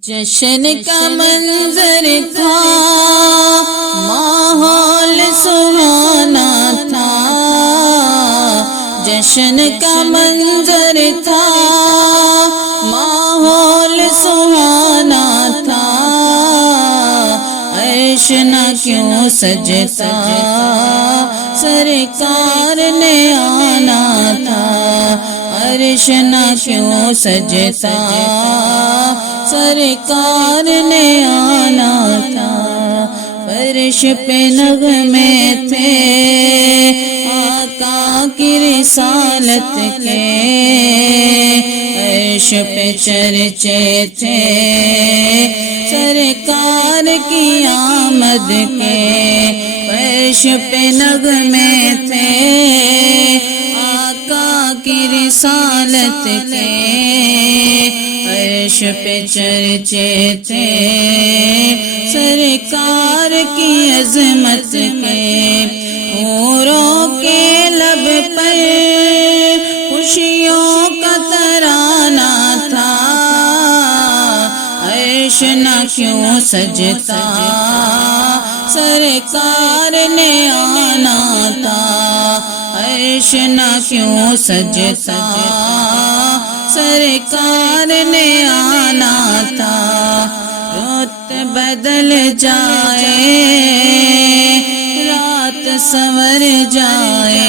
جشن کا منظر تھا، ماحول سہانا تھا۔ جشن کا منظر تھا، ماحول سہانا تھا۔ عرش نہ کیوں سجتا، سرکار نے آنا تھا۔ عرش نہ کیوں سجتا، سرکار نے آنا تھا۔ فرش پہ نغمے تھے آقا کی رسالت کے، عرش پہ چرچے تھے سرکار کی آمد کے۔ فرش پہ نغمے تھے آقا کی رسالت کے، عرش پہ چرچے تھے سرکار کی عظمت کے۔ حوروں کے لب پر خوشیوں کا ترانہ تھا، عرش نہ کیوں سجتا، سرکار نے آنا تھا۔ عرش نہ کیوں سجتا، سرکار نے آنا تھا۔ رت بدل جائے، رات سنور جائے،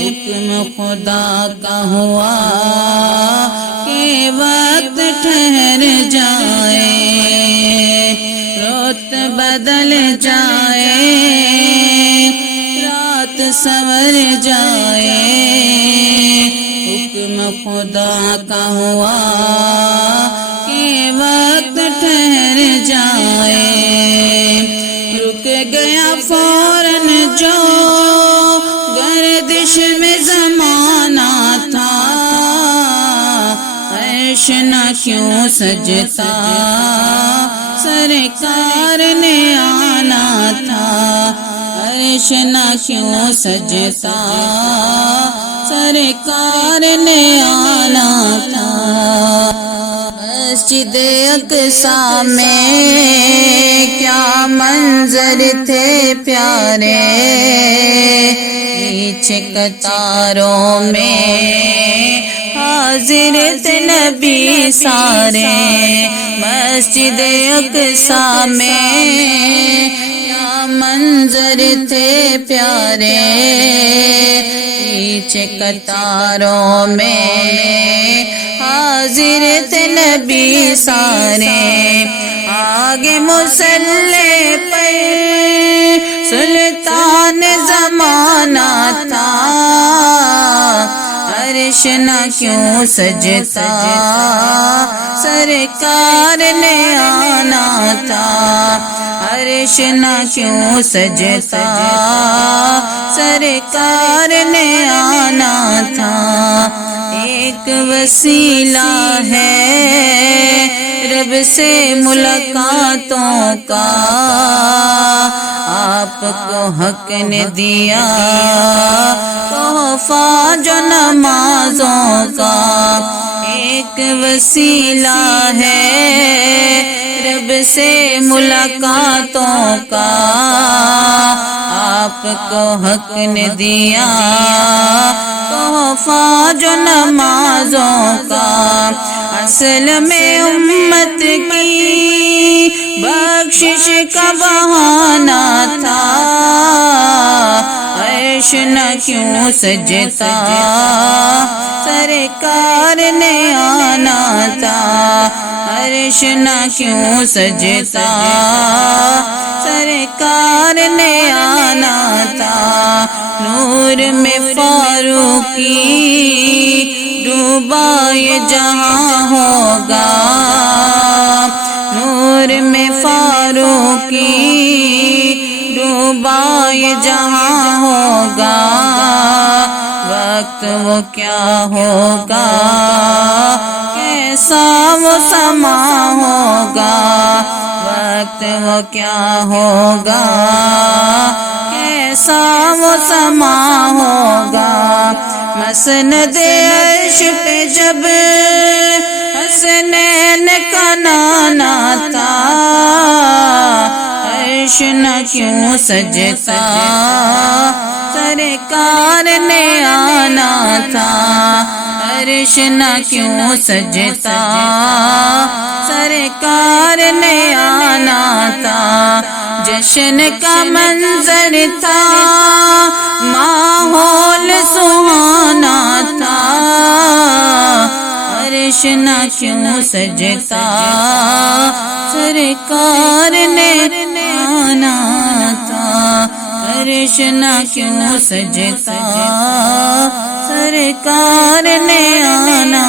حکم خدا کا ہوا کہ وقت ٹھہر جائے۔ رت بدل جائے، رات سنور جائے، حکم خدا کا ہوا کہ وقت ٹھہر جائے۔ رک گیا فوراً جو گردش میں زمانہ تھا، عرش نہ کیوں سجتا، سرکار نے آنا تھا۔ عرش نہ کیوں سجتا، سرکار نے آنا تھا۔ مسجد اقصیٰ میں کیا منظر تھے پیارے، پیچھے قطاروں میں حاضر تھے نبی سارے۔ مسجد اقصیٰ میں کیا منظر تھے پیارے، پیچھے قطاروں میں حاضر تھے نبی سارے۔ آگے مصلی پر سلطان زمانہ تھا، عرش نہ کیوں سجتا، سرکار نے آنا تھا۔ عرش نہ کیوں سجتا، سرکار نے آنا تھا۔ ایک وسیلہ ہے رب سے ملاقاتوں کا، آپ کو حق نے دیا تحفہ جو نمازوں کا۔ ایک وسیلہ ہے رب سے ملاقاتوں کا، آپ کو حق نے دیا تحفہ جو نمازوں کا۔ اصل میں امت کی بخشش کا بہانہ تھا، عرش نہ کیوں سجتا، سرکار نے آنا تھا۔ عرش نہ کیوں سجتا، سرکار نے آنا تھا۔ نور میں فاروقی ڈوبا یہ جہاں ہوگا، نور میں فاروقی ڈوبا یہ جہاں ہوگا۔ وقت وہ کیا ہوگا، کیسا وہ سما ہوگا۔ وقت وہ کیا ہوگا، کیسا وہ سما ہوگا۔ مسند عرش پہ جب حسنین کا نانا تھا، عرش نہ کیوں سجتا، سرکار نے آنا تھا، عرش نہ کیوں سجتا، سرکار نے آنا تھا، جشن کا منظر تھا، ماحول سہانا تھا، عرش نہ کیوں سجتا، سرکار نے آنا تھا، عرش نہ کیوں سجتا، سرکار نے آنا